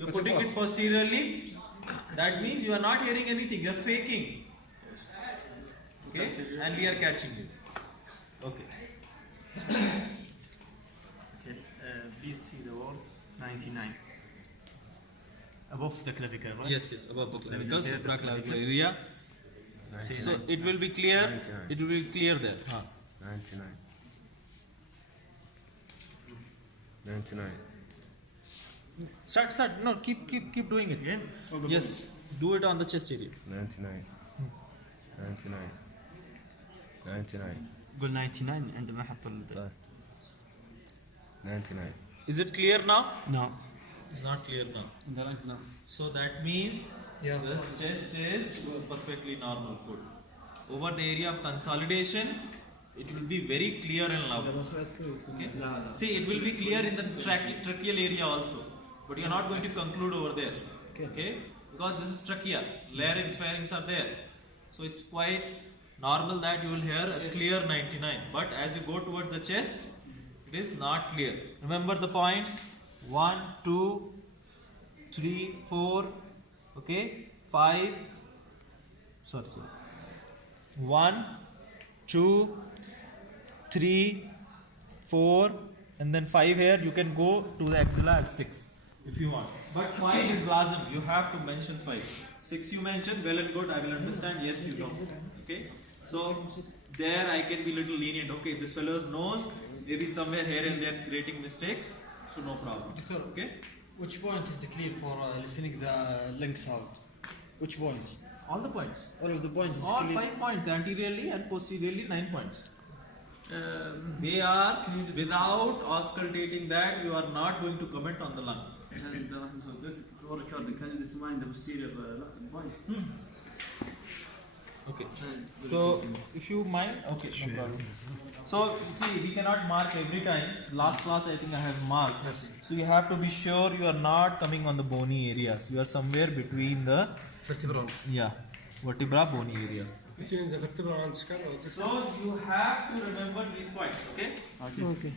You're putting it posteriorly. That means you are not hearing anything. You're faking. Okay? And we are catching you. Okay. Okay, please see the word 99. Above the clavicle, right? Yes, above the clavicle, supraclavicular area. So it will be clear. 99. It will be clear there. 99. 99. Start. No, keep doing it. Again? Yes, do it on the chest area. 99. 99. 99. قول 99 عندما نحط طيب. 99. Is it clear now? No. It's not clear now. So that means the chest is perfectly normal. Good. Over the area of consolidation, it will be very clear and loud. Okay? See, it will be clear in the tracheal area also, but you are not going to conclude over there. Okay? Because this is trachea, larynx, pharynx are there. So it's quite normal that you will hear a clear 99. But as you go towards the chest, it is not clear. Remember the points: 1, 2, 3, 4. Okay, 5. Sorry. 1, 2, 3, 4, and then 5 here. You can go to the axilla as 6 if you want. But 5 is lazim. You have to mention 5. 6 you mentioned, well and good. I will understand. Yes, you know. Okay. So there I can be little lenient. Okay, this fellow's nose maybe somewhere here and there creating mistakes. So no problem. Okay. Which point is clear for listening the link sound? Which point? All the points. All of the points is All clear. 5 points, anteriorly and posteriorly 9 points. They are without auscultating that you are not going to comment on the lung. Okay. So if you mind, okay, no problem. So see, we cannot mark every time. Last class I think I have marked. Yes. So you have to be sure you are not coming on the bony areas. You are somewhere between the Vertebral. vertebra bony areas. Between the vertebral and skull. So you have to remember these points, okay? Okay.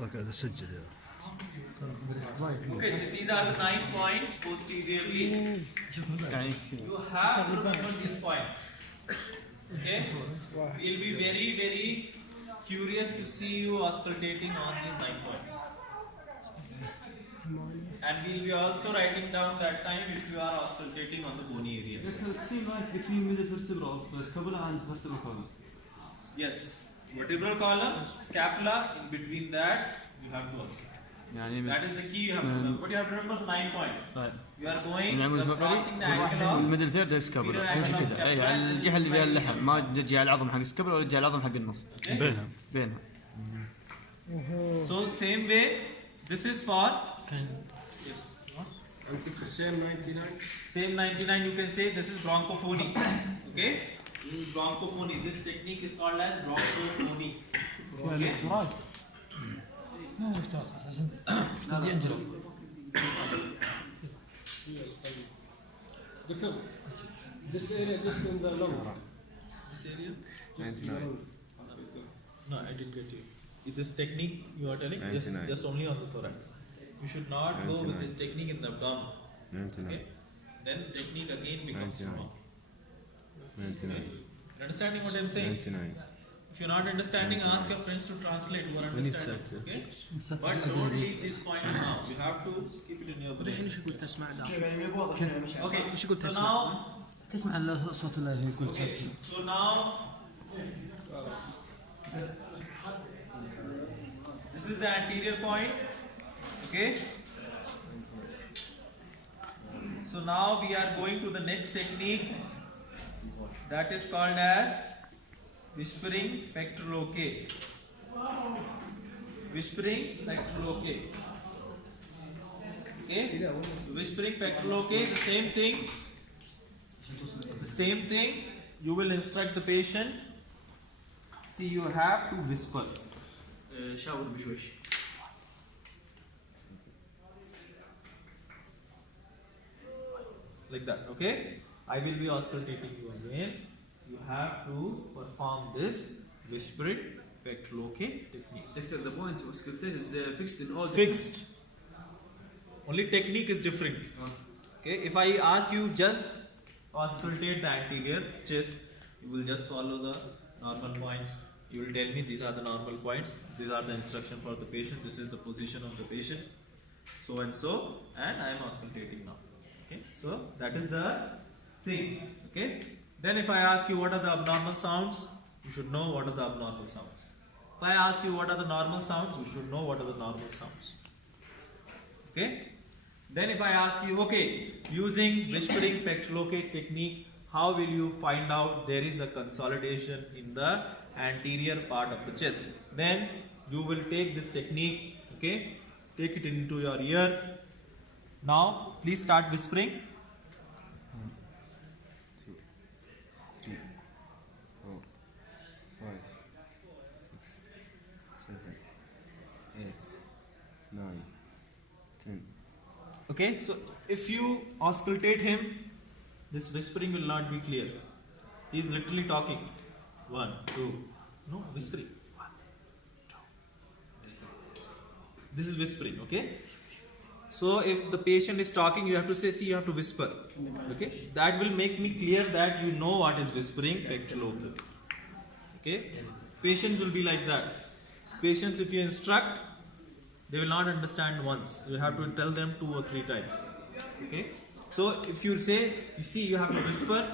Okay, so these are the 9 points posteriorly. You have to remember these points. Okay? We'll be very, very curious to see you auscultating on these 9 points. And we'll be also writing down that time if you are auscultating on the bony area. It seems like between middle vertebral, scapula and vertebral column. Yes, vertebral column, scapula, in between that you have to auscultate. That is the key you have to remember. But you have to remember the 9 points. You are going, العمود you are الفقري crossing the angle of والميدل ثيرد سكابولا تمشي كذا اي على الجهه اللي فيها اللحم ما تجي على العظم حق السكابولا ولا تجي على العظم حق النص بينها So same way, this is for Same 99. same 99. You can say this is bronchophony. Okay, this is bronchophony. This technique is called as bronchophony. Okay. No, افتراض عشان دي انجلو. Doctor, this area just in the lung. This area? 99. No, I didn't get you. This technique you are telling, yes, 99. just only on the thorax. You should not go with 99. this technique in the abdomen. 99. Okay. Then the technique again becomes 99. wrong. 99. You're understanding what I'm saying? 99. If you're not understanding, ask your friends to translate. You are understanding. Okay? But don't leave these points now. You have to keep it in your brain. شو قلت اسمع ده؟ Okay. شو قلت So اسمع؟ now, تسمع الصوت اللي يقول okay. So now, this is the anterior point. Okay. So now we are going to the next technique. That is called as whispering pectoraloque. Whispering pectoraloque. Okay. So whispering pectoraloque, the same thing. The same thing. You will instruct the patient. See, you have to whisper. شاور بشويش. Like that, okay? I will be auscultating you again. You have to perform this whispering pectolocate technique. Doctor, the point to auscultate is fixed in all. Fixed. Only technique is different. Okay, if I ask you just auscultate the anterior chest, you will just follow the normal points. You will tell me these are the normal points, these are the instruction for the patient, this is the position of the patient, so and so, and I am auscultating now. Okay, so that is the thing. Okay, then if I ask you what are the abnormal sounds, you should know what are the abnormal sounds. If I ask you what are the normal sounds, you should know what are the normal sounds. Okay, then if I ask you, okay, using whispering pectolocate technique, how will you find out there is a consolidation in the anterior part of the chest? Then you will take this technique, okay, take it into your ear. Now please start whispering. 1, 2, 3, 4, 5, 6, 7, 8, 9, 10. Okay, so if you auscultate him, this whispering will not be clear. He is literally talking. 1, 2, no, whispering. 1, 2, 3. This is whispering, okay? So if the patient is talking, you have to say, see, you have to whisper. Okay, that will make me clear that you know what is whispering pectolocate. Okay, patients will be like that. Patients, if you instruct, they will not understand once. You have to tell them 2 or 3 times. Okay, so if you say, you see, you have to whisper,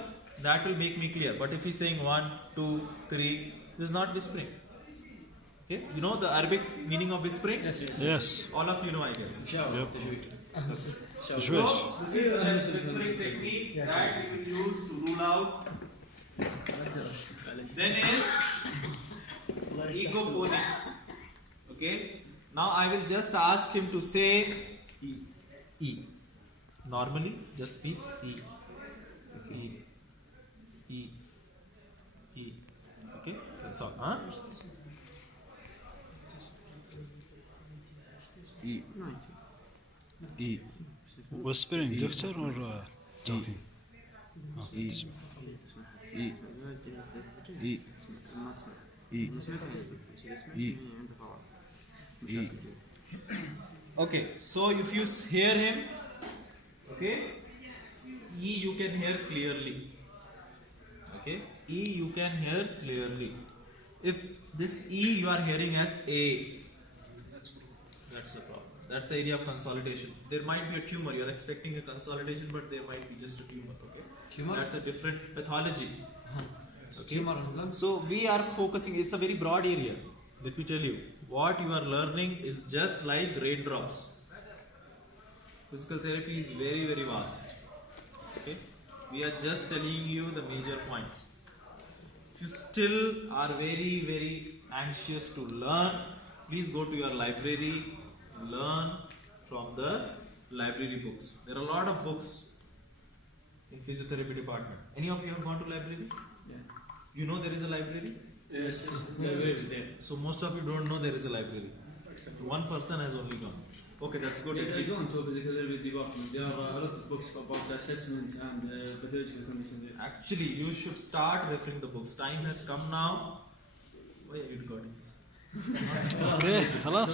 that will make me clear. But if he's saying 1, 2, 3, this is not whispering. Okay, you know the Arabic meaning of whispering? Yes. All of you know, I guess. So شويش. this is the whispering technique that we will use to rule out. Then is egophony. Okay. Now I will just ask him to say E. E. Normally, just speak E. E. E. E. Okay. That's all. Huh? E. E. Whispering, doctor, or talking? E. E. E. E. E. E. Okay. So if you hear him, okay, E you can hear clearly. Okay. E you can hear clearly. If this E you are hearing as A, that's the problem. That's the area of consolidation. There might be a tumor. You are expecting a consolidation, but there might be just a tumor. Okay. Tumor? That's a different pathology. Okay. Tumor in lung? So we are focusing. It's a very broad area. Let me tell you. What you are learning is just like raindrops. Physical therapy is very, very vast. Okay. We are just telling you the major points. If you still are very, very anxious to learn, please go to your library, learn from the library books. There are a lot of books in physiotherapy department. Any of you have gone to library? Yeah. You know there is a library? Yes, library is there. So most of you don't know there is a library. One person has only gone. Okay, that's good. Yes, At I least- go into physical therapy department. There are a lot of books about assessment and pathological condition there. Actually, you should start referring the books. Time has come now. Why are you recording this? خلاص